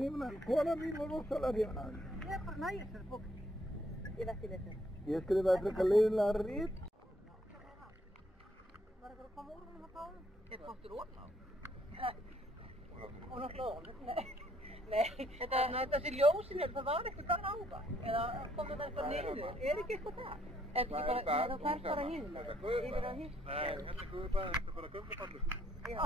hrifin af, kona mín var rosalega hrifin af henni. Ég er bara nægist fyrir fólk. Ég veit ekki þessu. Ég skrifaði frekar leiðinlega rit. Var eitthvað að koma úr honum að báðum? Er pottur orð á? Og náttúrulega þessi ljósin það var eitthvað þar á það. Eða kom það eitthvað niður. Er ekki eitthvað það? Það þarf bara hýðum. Yfir að hýst. Nei, þetta er guðbæðin, þetta er bara göngupallur. Já.